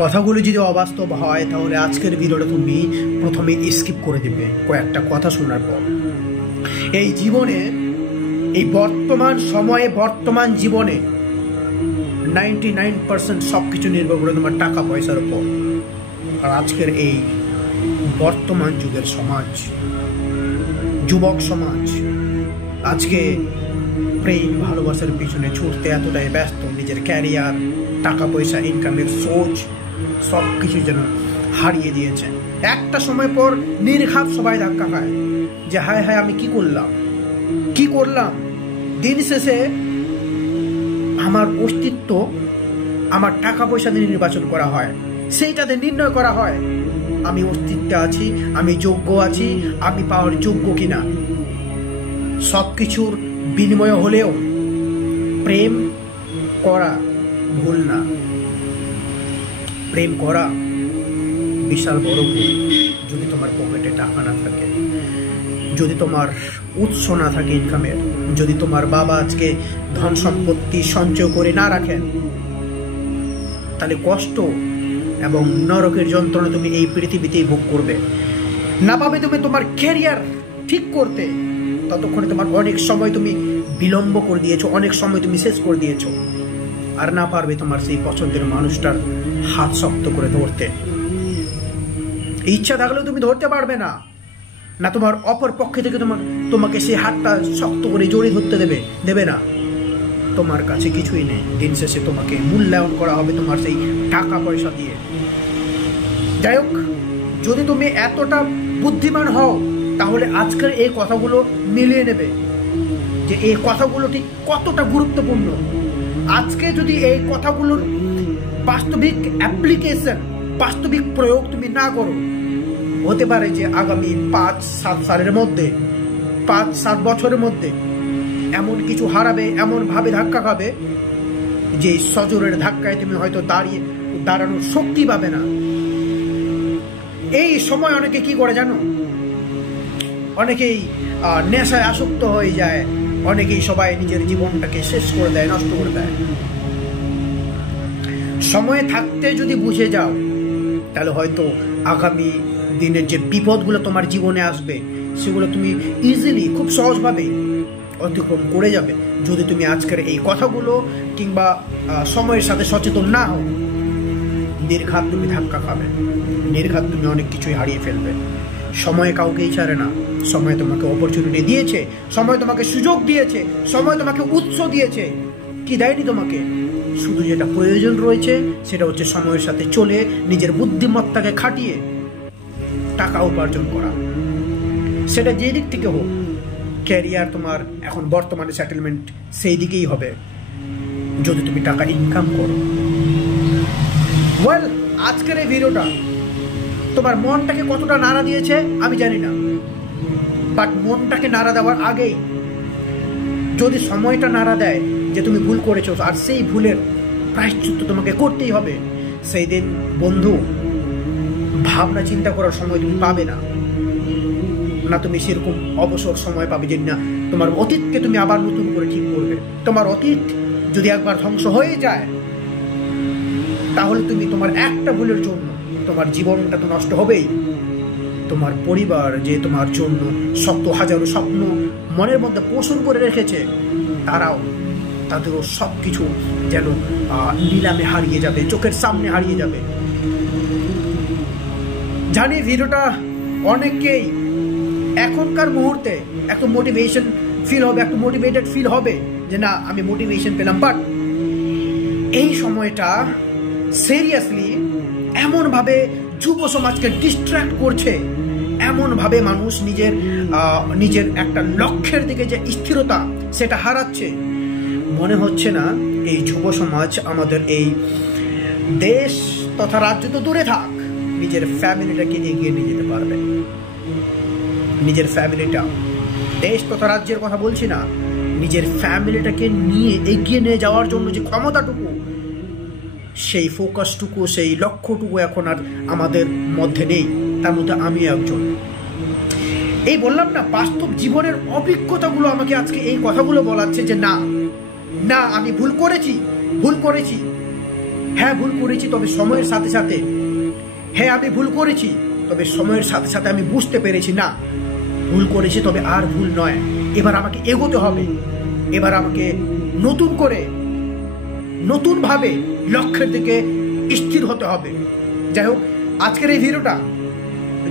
কথাগুলো যদি অবাস্তব হয় তাহলে আজকের ভিডিওটা তুমি প্রথমে স্কিপ করে দিবে কয়েকটা কথা শোনার পর। এই জীবনে, এই বর্তমান সময়ে, বর্তমান জীবনে 99% সবকিছু নির্ভর করে তোমার টাকা পয়সার উপর। আর আজকের এই বর্তমান যুগের সমাজ, যুবক সমাজ আজকে প্রেম ভালোবাসার পিছনে ছুটতে এতটাই ব্যস্ত, নিজের ক্যারিয়ার, টাকা পয়সা, ইনকামের সোচ সবকিছু যেন হারিয়ে দিয়েছে। একটা সময় পর নির্ঘাত সবাই ধাক্কা খায় যে হায় হায় আমি কি করলাম। দিন শেষে আমার অস্তিত্ব আমার টাকা পয়সা দিয়ে নির্বাচন করা হয়, সেইটাতে নির্ণয় করা হয় আমি অস্তিত্বে আছি, আমি যোগ্য আছি, আমি পাওয়ার যোগ্য কিনা। সবকিছুর বিনিময় হলেও প্রেম করা ভুল না, প্রেম করা বিশাল বড় ভুল। যদি তোমার পকেটে টাকা না থাকে, যদি তোমার উৎস না থাকে ইনকামের, যদি তোমার বাবা আজকে ধন সম্পত্তি সঞ্চয় করে না রাখেন, তাহলে কষ্ট এবং নরকের যন্ত্রণা তুমি এই পৃথিবীতেই ভোগ করবে। না পাবে তুমি তোমার ক্যারিয়ার ঠিক করতে, ততক্ষণে তোমার অনেক সময় তুমি বিলম্ব করে দিয়েছো, অনেক সময় তুমি শেষ করে দিয়েছো। আর না পারবে তোমার সেই পছন্দের মানুষটার হাত শক্ত করে ধরতে। ইচ্ছা থাকলেও তুমি ধরতে পারবে না, না তোমার অপর পক্ষে থেকে তোমাকে সেই হাতটা শক্ত করে জড়িয়ে ধরতে দেবে না। তোমার কাছে কিছুই নেই, দিন শেষে তোমাকে মূল্যায়ন করা হবে তোমার সেই টাকা পয়সা দিয়ে। যাই হোক, যদি তুমি এতটা বুদ্ধিমান হও তাহলে আজকের এই কথাগুলো মিলিয়ে নেবে যে এই কথাগুলো ঠিক কতটা গুরুত্বপূর্ণ। আজকে যদি এই কথাগুলোর বাস্তবিক অ্যাপ্লিকেশন, বাস্তবিক প্রয়োগ তুমি না করো, হতে পারে যে আগামী 5-7 সালের মধ্যে, 5-7 বছরের মধ্যে এমন কিছু হারাবে, এমন ভাবে ধাক্কা খাবে যে সজোরের ধাক্কায় তুমি হয়তো দাঁড়ানোর শক্তি পাবে না। এই সময় অনেকে কি করে জানো, অনেকেই নেশায় আসক্ত হয়ে যায়, অনেকেই সবাই নিজের জীবনটাকে শেষ করে দেয়, নষ্ট করে দেয়। সময় থাকতে যদি বুঝে যাও তাহলে হয়তো আগামী দিনের যে বিপদগুলো তোমার জীবনে আসবে সেগুলো তুমি ইজিলি, খুব সহজভাবে অতিক্রম করে যাবে। যদি তুমি আজকের এই কথাগুলো কিংবা সময়ের সাথে সচেতন না হও, নির্ঘাত তুমি ধাক্কা খাবে, নির্ঘাত তুমি অনেক কিছুই হারিয়ে ফেলবে। সময় কাউকেই ছাড়ে না। সময় তোমাকে অপরচুনিটি দিয়েছে, সময় তোমাকে সুযোগ দিয়েছে, সময় তোমাকে উৎস দিয়েছে। কি দেয়নি তোমাকে? শুধু যেটা প্রয়োজন রয়েছে সেটা হচ্ছে সময়ের সাথে চলে নিজের বুদ্ধিমত্তাকে খাটিয়ে টাকা উপার্জন করা। সেটা যে দিক থেকে হোক, ক্যারিয়ার তোমার এখন বর্তমানে সেটেলমেন্ট সেই দিকেই হবে যদি তুমি টাকা ইনকাম করো। ওয়েল, আজকের এই ভিডিওটা তোমার মনটাকে কতটা নাড়া দিয়েছে আমি জানি না, বাট মনটাকে নাড়া দেওয়ার আগেই যদি সময়টা নাড়া দেয় যে তুমি ভুল করেছো আর সেই ভুলের প্রায়শ্চিত্ত তোমাকে করতেই হবে, সেই দিন বন্ধু ভাবনা চিন্তা করার সময় তুমি পাবে না। না তুমি সেরকম অবসর সময় পাবে যে না তোমার অতীতকে তুমি আবার নতুন করে ঠিক করবে। তোমার অতীত যদি একবার ধ্বংস হয়ে যায় তাহলে তুমি তোমার একটা ভুলের জন্য তোমার জীবনটা তো নষ্ট হবেই। তোমার পরিবার যে তোমার জন্য শত হাজারো স্বপ্ন মনের মধ্যে পোষণ করে রেখেছে, তাদেরও সবকিছু যেন নিলামে হারিয়ে যাবে, চোখের সামনে হারিয়ে যাবে। জানি ভিডিওটা অনেকেই এখনকার মুহূর্তে একটু মোটিভেশন ফিল হবে, একটু মোটিভেটেড ফিল হবে যে না আমি মোটিভেশন পেলাম, বাট এই সময়টা সিরিয়াসলি এমনভাবে যুব সমাজকে ডিস্ট্র্যাক্ট করছে, এমনভাবে মানুষ নিজের একটা লক্ষ্যের দিকে যে স্থিরতা সেটা হারাচ্ছে। মনে হচ্ছে না এই যুব সমাজ আমাদের এই দেশ তথা রাজ্য তো দূরে থাক, নিজের ফ্যামিলিটাকে এগিয়ে নিয়ে যেতে পারবে। নিজের ফ্যামিলিটা, দেশ তথা রাজ্যের কথা বলছি না, নিজের ফ্যামিলিটাকে নিয়ে এগিয়ে নিয়ে যাওয়ার জন্য যে ক্ষমতাটুকু, সেই ফোকাসটুকু, সেই লক্ষ্যটুকু এখন আর আমাদের মধ্যে নেই। তার মধ্যে আমি একজন। এই বললাম না, বাস্তব জীবনের অভিজ্ঞতাগুলো আমাকে আজকে এই কথাগুলো বলাচ্ছে যে না না আমি ভুল করেছি। হ্যাঁ ভুল করেছি, তবে সময়ের সাথে সাথে, হ্যাঁ আমি ভুল করেছি, তবে সময়ের সাথে সাথে আমি বুঝতে পেরেছি না ভুল করেছি, তবে আর ভুল নয়, এবার আমাকে এগোতে হবে, এবার আমাকে নতুন করে নতুন ভাবে লক্ষ্যের দিকে স্থির হতে হবে। যাই হোক, আজকের এই ভিডিওটা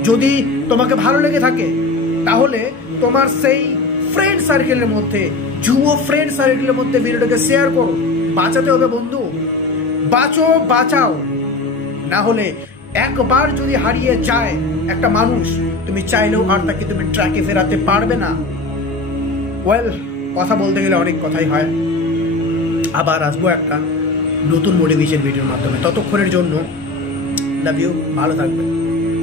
যদি তোমাকে ভালো লেগে থাকে তাহলে তোমার সেই ফ্রেন্ড সার্কেলের মধ্যে, যুব ফ্রেন্ড সার্কেলের মধ্যে ভিডিওটাকে শেয়ার করো। বাঁচাতে হবে বন্ধু, বাঁচো, বাঁচাও। না হলে একবার যদি হারিয়ে যায় একটা মানুষ, তুমি চাইলেও আর তাকে তুমি ট্র্যাকে ফেরাতে পারবে না। ওয়েল, কথা বলতে গেলে অনেক কথাই হয়। আবার আসবো একটা নতুন মোটিভেশন ভিডিওর মাধ্যমে। ততক্ষণের জন্য লাভ ইউ, ভালো থাকবে।